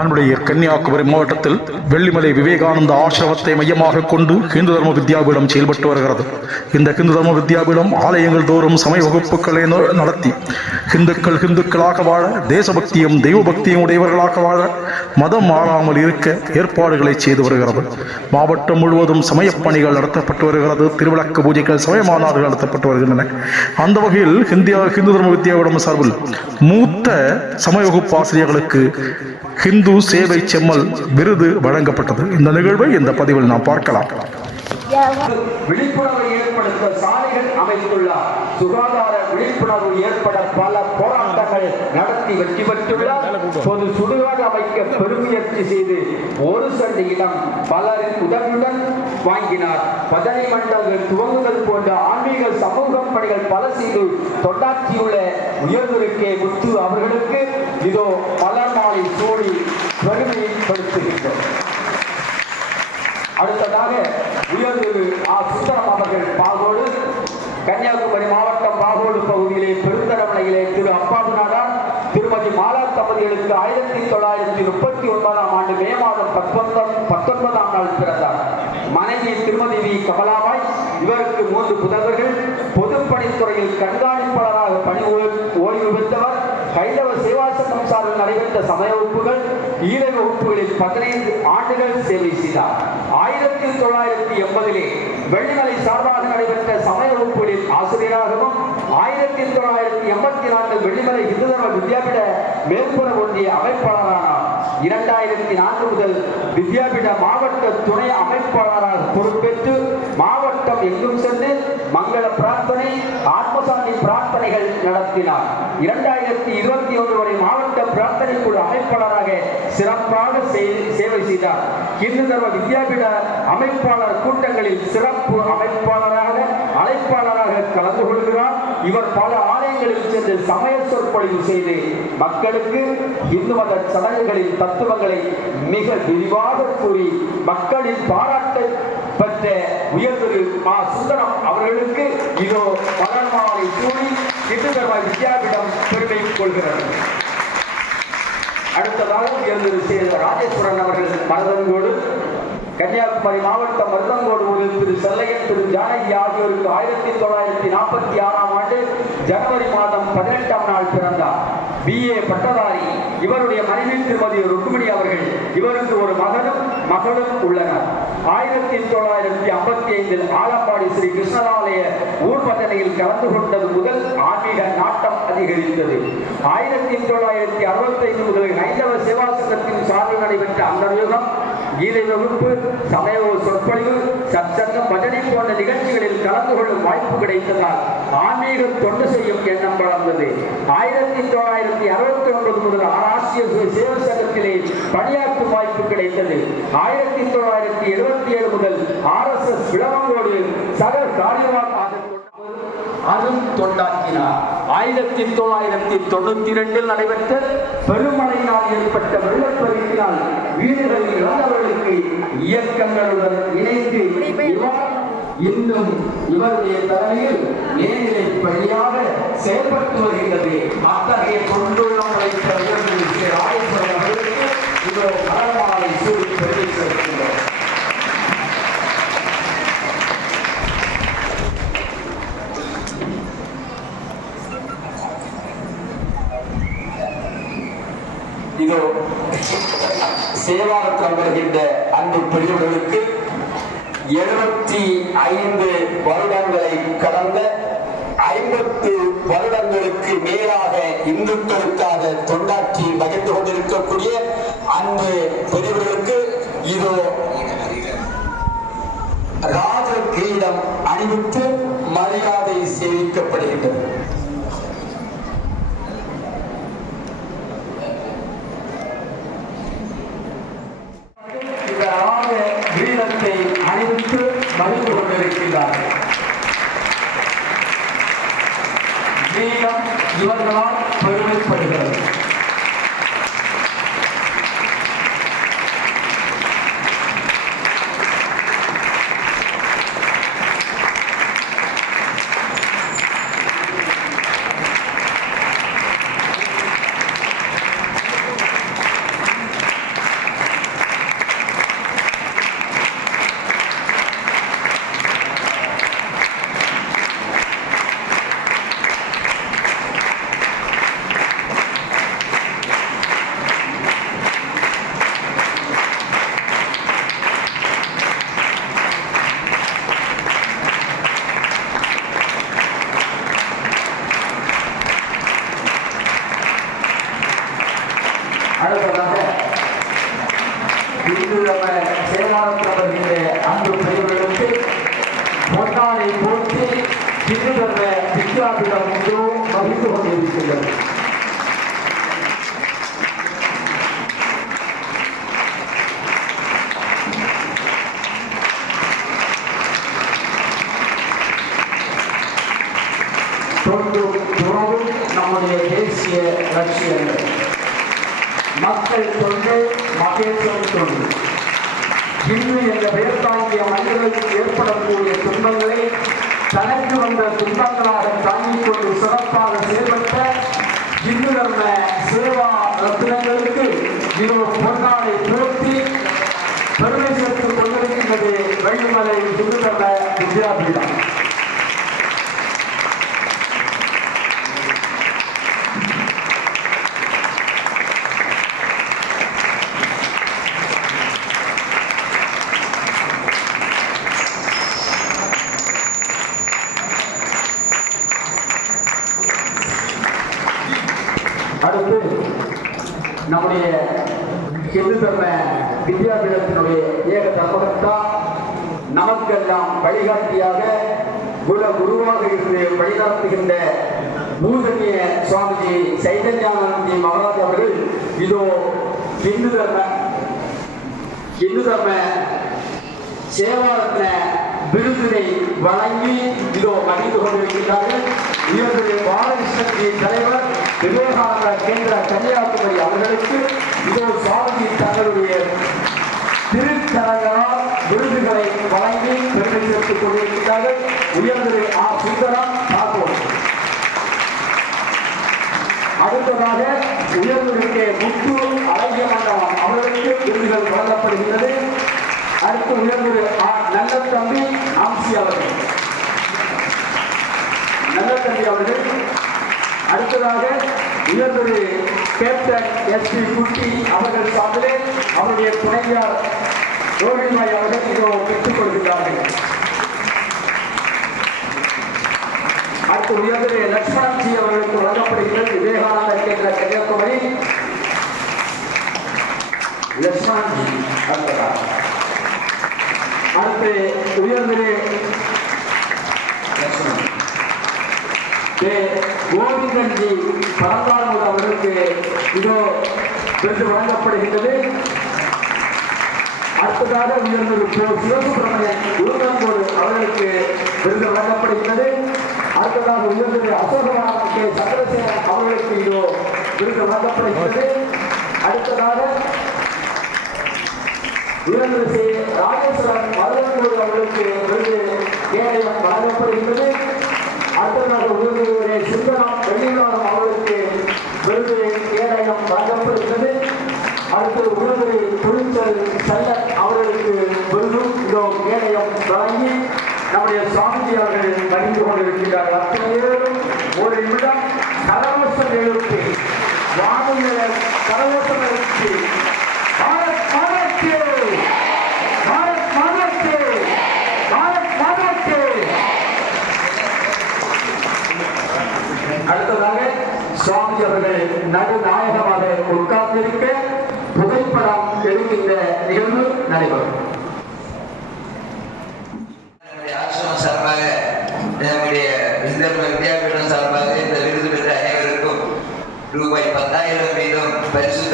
அன்புடைய கன்னியாகுமரி மாவட்டத்தில் வெள்ளிமலை விவேகானந்த ஆசிரமத்தை மையமாக கொண்டு ஹிந்து தர்ம வித்யாபீடம் செயல்பட்டு வருகிறது. இந்த ஹிந்து தர்ம வித்யாபீடம் ஆலயங்கள் தோறும் சமய வகுப்புகளை நடத்தி ஹிந்துக்கள் ஹிந்துக்களாக வாழ தேசபக்தியும் தெய்வபக்தியும் உடையவர்களாக வாழ மதம் மாறாமல் இருக்க ஏற்பாடுகளை செய்து வருகிறது. மாவட்டம் முழுவதும் சமயப் பணிகள் நடத்தப்பட்டு வருகிறது. திருவிளக்கு பூஜைகள் சமய மாநாடுகள் நடத்தப்பட்டு வருகின்றன. அந்த வகையில் இந்தியா ஹிந்து தர்ம வித்யாவிடம் சார்பில் மூத்த சமய வகுப்பு ஆசிரியர்களுக்கு ஹிந்து சேவை செம்மல் விருது வழங்கப்பட்டது. இந்த நிகழ்வை இந்த பதிவில் நாம் பார்க்கலாம். விழிப்புணர்வை ஏற்படுத்த சாலைகள் அமைத்துள்ளார். சுகாதார விழிப்புணர்வு ஏற்பட பல போராட்டங்கள் நடத்தி வெற்றி பெற்றுள்ளார். பொது சுடுகாடு அமைக்க பெருமுயற்சி செய்து ஒரு சண்டு இடம் பலரின் உதவியுடன் வாங்கினார். பஜனை மண்டல்கள் துவங்குதல் போன்ற ஆன்மீக சமூகம் பணிகள் பல செய்து தொண்டாற்றியுள்ள உயர்ந்திருக்கே முத்து அவர்களுக்கு இதோ பல மாலை சூடி பெருமைப்படுத்துகின்றோம் அடுத்ததாக உயர்திரு ஆ. சுந்தரம் அவர்கள் பாகோடு கன்னியாகுமரி மாவட்டம் பாகோடு பகுதியிலே பெருந்தரமனையிலே திரு அப்பாவு திருமதி மாலா தம்பதிகளுக்கு ஆயிரத்தி தொள்ளாயிரத்தி முப்பத்தி ஒன்பதாம் ஆண்டு மே மாதம் பத்தொன்பதாம் பத்தொன்பதாம் நாள் பிறந்தார். மனைவி திருமதி வி. கமலாபாய் இவருக்கு மூன்று புதல்வர்கள். பொதுப்பணித்துறையில் கண்காணிப்பாளராக பணி ஓய்வு பெற்றவர். கைலவ சேவாச சார்பில் நடைபெற்ற சமய வகுப்புகள் ஈர வகுப்புகளில் பதினைந்து ஆண்டுகள் சேவை செய்தார். ஆயிரத்தி தொள்ளாயிரத்தி எண்பதிலே வெள்ளிமலை சார்பாக நடைபெற்ற சமய வகுப்புகளில் ஆசிரியராகவும் ஆயிரத்தி தொள்ளாயிரத்தி எண்பத்தி நான்கு வெள்ளிமலை இந்து தர்ம வித்யாபீட மேற்புற ஒன்றிய அமைப்பாளரானார். இரண்டாயிரத்தி நான்கு முதல் வித்யாபீட மாவட்ட துணை அமைப்பாளராக பொறுப்பேற்று மாவட்டம் எங்கும் சென்று மங்கள பிரார்த்தனை ஆத்மசாந்தி பிரார்த்தனைகள் நடத்தினார். இரண்டாயிரத்தி இருபத்தி ஒன்று வரை மாவட்ட அமைப்பாளராக சிறப்பாக சேவை செய்தார். இந்து தர்ம வித்யாபீட அமைப்பாளர் கூட்டங்களில் சிறப்பு அமைப்பாளராக அழைப்பாளராக கலந்து கொள்கிறார். இவர் பல ஆலயங்களில் சென்று சமய சொற்பொழிவு செய்து மக்களுக்கு இந்து மத சடங்குகளின் தத்துவங்களை மிக விரிவாக கூறி மக்களின் பாராட்டை பெற்ற உயர்திரு மா சுந்தரம் அவர்களுக்கு இதோ மலர் மாலை சூடி இந்து தர்ம வித்யாபீடம் பெருமை கொள்கிறது. அடுத்ததாக உயர்திரு சே ராஜேஸ்வரன் அவர்கள் மனதன்போடு கன்னியாகுமரி மாவட்டம் மருதங்கோடு ஊரில் திரு செல்லையன் திரு ஜானகி ஆகியோருக்கு ஆயிரத்தி தொள்ளாயிரத்தி நாற்பத்தி ஆறாம் ஆண்டு ஜனவரி மாதம் பதினெட்டாம் நாள் பிறந்தார். பிஏ பட்டதாரி. இவருடைய மனைவி திருமதி ருக்மிணி அவர்கள் இவருக்கு ஒரு மகனும் மகளும் உள்ளனர். ஆயிரத்தி தொள்ளாயிரத்தி ஐம்பத்தி ஐந்தில் ஆலப்பாடி ஸ்ரீ கிருஷ்ணராலய ஊர்பட்டனையில் கலந்து கொண்டது முதல் ஆன்மீக நாட்டம் அதிகரித்தது. ஆயிரத்தி தொள்ளாயிரத்தி அறுபத்தி ஐந்து முதல் ஹைந்தவ சிவாசனத்தின் சார்பில் நடைபெற்ற அந்த யுகம் கீதை வகுப்பு சமய சொற்பொழிவு சத்சங்கம் பஜனை போன்ற நிகழ்ச்சிகளில் கலந்து கொள்ளும் வாய்ப்பு கிடைத்ததால் ஆன்மீகம் தொண்டு செய்யும் எண்ணம் வளர்ந்தது. ஆயிரத்தி தொள்ளாயிரத்தி அறுபத்தி ஒன்பது முதல் ஆராசிய சேவை சங்கத்திலே பணியாற்றும் வாய்ப்பு கிடைத்தது. ஆயிரத்தி தொள்ளாயிரத்தி எழுபத்தி ஏழு முதல் ஆர் எஸ் எஸ் விளவங்கோடு சக காரியவாக அரும் தொண்டாக்கினார் ஆயிரத்தி தொள்ளாயிரத்தி தொண்ணூத்தி இரண்டில் நடைபெற்ற பெருமழையினால் ஏற்பட்ட வெள்ளப்பெருக்கினால் வீடுகளை இழந்தவர்களுக்கு இயக்கங்களுடன் இணைந்து இன்னும் இவருடைய தலைமையில் மேல்நிலை பள்ளியாக செயல்பட்டு வருகின்றது. அத்தகைய கொண்டுள்ளம் ஆய்வு உயர்வு ஸ்ரீ ராஜேஸ்வரன் அவர்களுக்கு இதோ பெருமை இதோ சேவாரத்தில் வருகின்ற அன்பு பெரியவர்களுக்கு எழுபத்தி ஐந்து வருடங்களை கடந்த ஐம்பத்து வருடங்களுக்கு மேலாக இந்துக்களுக்காக தொண்டாற்றி மகிழ்ந்து கொண்டிருக்கக்கூடிய அன்பு பெரியவர்களுக்கு இதோ ராஜ கிரீடம் அணிவித்து மரியாதை சேவிக்கப்படுகின்றது இந்த ஆக கிரீடத்தை அணிவித்து மகிழ்ந்து கொண்டிருக்கின்றார்கள் கிரீடம் இவர்களால் பெருமைப்படுகிறது அடுத்ததாக இன்று நம்ம சேவாரத்தில் வருகின்ற அன்பு பெரியவர்களுக்கு பொன்னாடை போற்றி இந்து தர்ம வித்யாபீடம் மிகவும் மகிழ்ந்து கொண்டிருக்கின்றது தொண்டும் துறவும் நம்முடைய தேசிய லட்சியங்கள். மக்கள் தொண்டு மகேஸ்வரன் தொண்டு. இன்று என்ற பெயர் தாங்கிய மனிதர்களுக்கு ஏற்படக்கூடிய துன்பங்களை தனக்கு வந்த துன்பங்களாக தாங்கிக் கொண்டு சிறப்பாக செயல்பட்ட இந்து தர்ம சேவா ரத்தினங்களுக்கு இது பொன்னாடை போற்றி பெருமை சேர்த்துக் கொண்டிருக்கின்றது வெள்ளிமலை இந்து தர்ம வித்யாபீடம். இருந்து வழிநடத்துகின்ற சுவாமிஜி சைதன்யானந்தி மகாராஜ் அவர்கள் இதோ இந்து தர்ம இந்து தர்ம சேவாரத்ன விருதினை வழங்கி இதோ மகிழ்ந்து கொண்டிருக்கின்றார்கள். இவர்களுடைய பாலகிருஷ்ணஜி தலைவர் விவேகானந்த கேந்திர கன்னியாகுமரி அவர்களுக்கு இதோ சுவாமிஜி தங்களுடைய திருக்கரங்களால் விருதுகளை வழங்கி பெருமை சேர்த்துக் கொண்டிருக்கிறார்கள் உயர்ந்திரு ஆ சுந்தரம் அடுத்ததாக உயர்ந்திருக்கே முத்து அழகிய மண்டபம் அவர்களுக்கு விருதுகள் வழங்கப்படுகிறது அடுத்து உயர்ந்திரு நல்ல தம்பி ஆம்சி அவர்கள். நல்ல தம்பி அவர்கள். அடுத்ததாக உயர்ந்திரு கேப்டன் எஸ் பி குட்டி அவர்கள் சார்பிலே அவருடைய துணைவியார் ரோஹிணிபாய் அவர்கள் இதோ பெற்றுக் கொள்கிறார்கள் அடுத்து உயர்ந்திரு லட்சுமணன்ஜி அவர்களுக்கு வழங்கப்படுகிறது. விவேகானந்தர் கேந்திர கன்னியாகுமரி. லட்சுமணன்ஜி அடுத்ததாக அடுத்து உயர்ந்திரு கோவிந்தன்ஜி பரந்தாமூர் அவர்களுக்கு இதோ விருது வழங்கப்படுகின்றது. அடுத்ததாக உயர்ந்தது சிவசுப்பிரமணியன் உருவங்கோடு அவர்களுக்கு விருது வழங்கப்படுகின்றது. அடுத்ததாக உயர்ந்தது அசோகவனம் கே அவர்களுக்கு இதோ விருது வழங்கப்படுகின்றது அடுத்ததாக உயர்ந்தது சி. ராஜேஸ்வரன் மருதங்கோடு அவர்களுக்கு விருது கேடயம் வழங்கப்படுகின்றது. அடுத்ததாக உயர்ந்தவரே சுந்தரம் வெள்ளிவாரம் அவர்களுக்கு விருது கேடயம் வழங்கப்படுகிறது அடுத்து உயர்ந்தவரை தொழிற்சல் செல்ல அவர்களுக்கு விருதும் இதோ கேடயம் வழங்கி நம்முடைய சுவாமிஜி அவர்கள் மடிந்து கொண்டிருக்கிறார்கள் நம்முடைய இந்தர்ம வித்யாபீடம் சார்பாக இந்த விருது பெற்ற அனைவருக்கும் ரூபாய் பத்தாயிரம் வீதம் பரிசு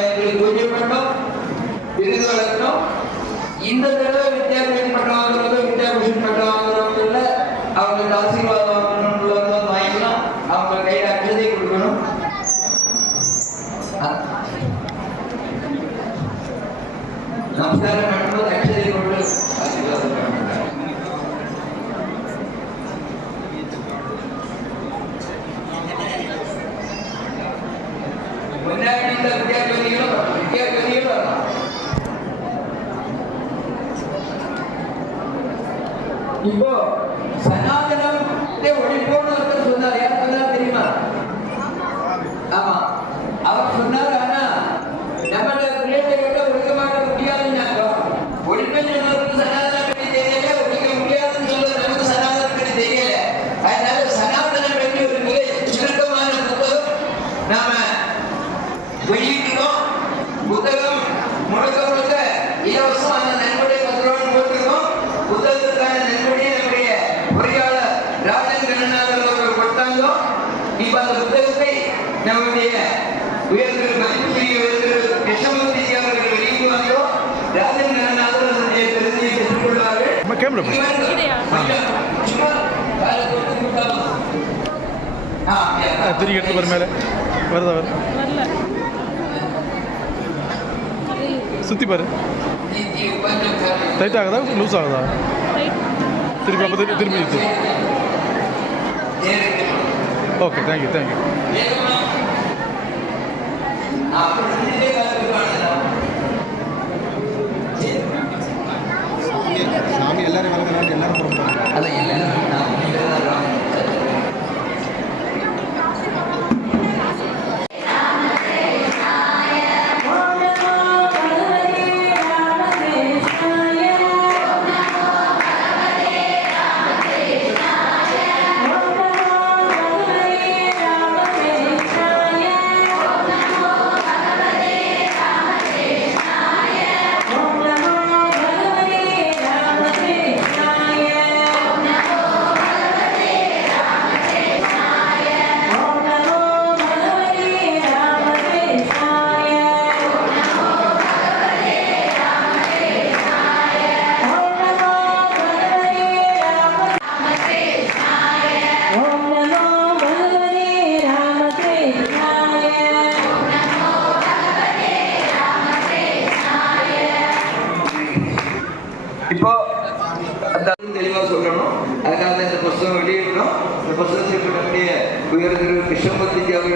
விவசாயங்களை பூஜை பண்ணோம் விருது வழங்கணும் இந்த தடவை வித்தியாசம் பட்டம் இப்போ சனாதனம் ஒழிப்போன்னு ஒருத்தர் சொன்னார். யார் சொன்னார் தெரியுமா? ஆமா. அவர் சொன்னார் ஆனா நம்மள பிள்ளைகளை ஒழிக்க மாட்ட முடியாதுன்னாங்க. ஒழிப்பேன்னு சொன்னவருக்கு சனாதனம் பற்றி தெரியல ஒழிக்க முடியாதுன்னு சொல்றது நமக்கு சனாதனம் பற்றி தெரியல. அதனால சனாதனம் பற்றி ஒரு மிக சுருக்கமான புத்தகம் நாம வெளியிட்டிருக்கோம் புத்தகம் முழுக்க முழுக்க இலவசம் அந்த நன்கொடை பத்திரம் போட்டிருக்கோம். புத்தகத்துக்கான நன்கொடையை நம்முடைய பொறியாளர் ராஜன் கண்ணநாதர் அவர்கள் கொடுத்தாங்க. இப்ப அந்த புத்தகத்தை நம்முடைய உயர்திரு மதிப்புக்குரிய உயர்திரு கிருஷ்ணமூர்த்தி அவர்கள் வெளியிடுவாங்க. ராஜன் கண்ணநாதர் அதனுடைய பெருமையை பெற்றுக் கொள்வார்கள்? திரும்பி எடுத்து பாரு மேலே. வருதா வரு வரல. சுற்றி பாரு. டைட் ஆகுதா? லூஸ் ஆகுதா? திருப்பி அப்போ திருப்பி திரும்பி இழுத்து. ஓகே தேங்க்யூ தேங்க்யூ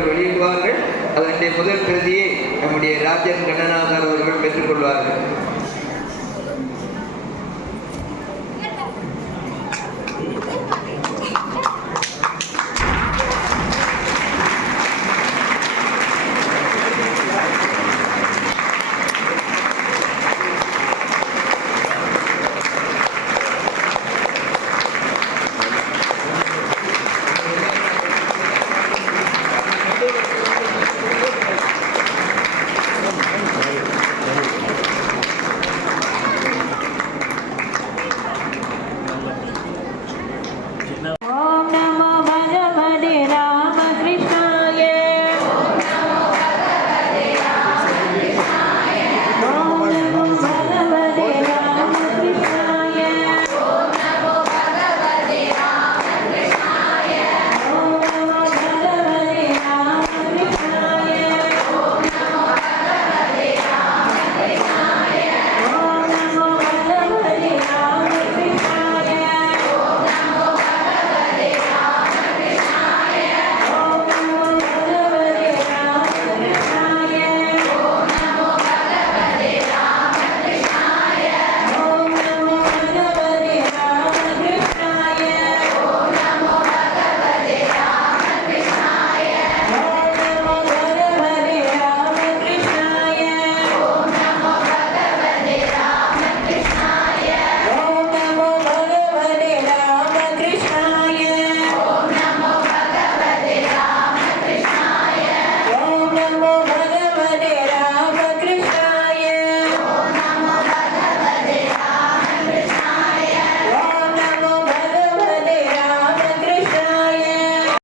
அவர்கள் வெளியிடுவார்கள். அதனுடைய முதல் பிரதியை நம்முடைய ராஜன் கண்ணநாதர் அவர்கள் பெற்றுக்கொள்வார்கள்.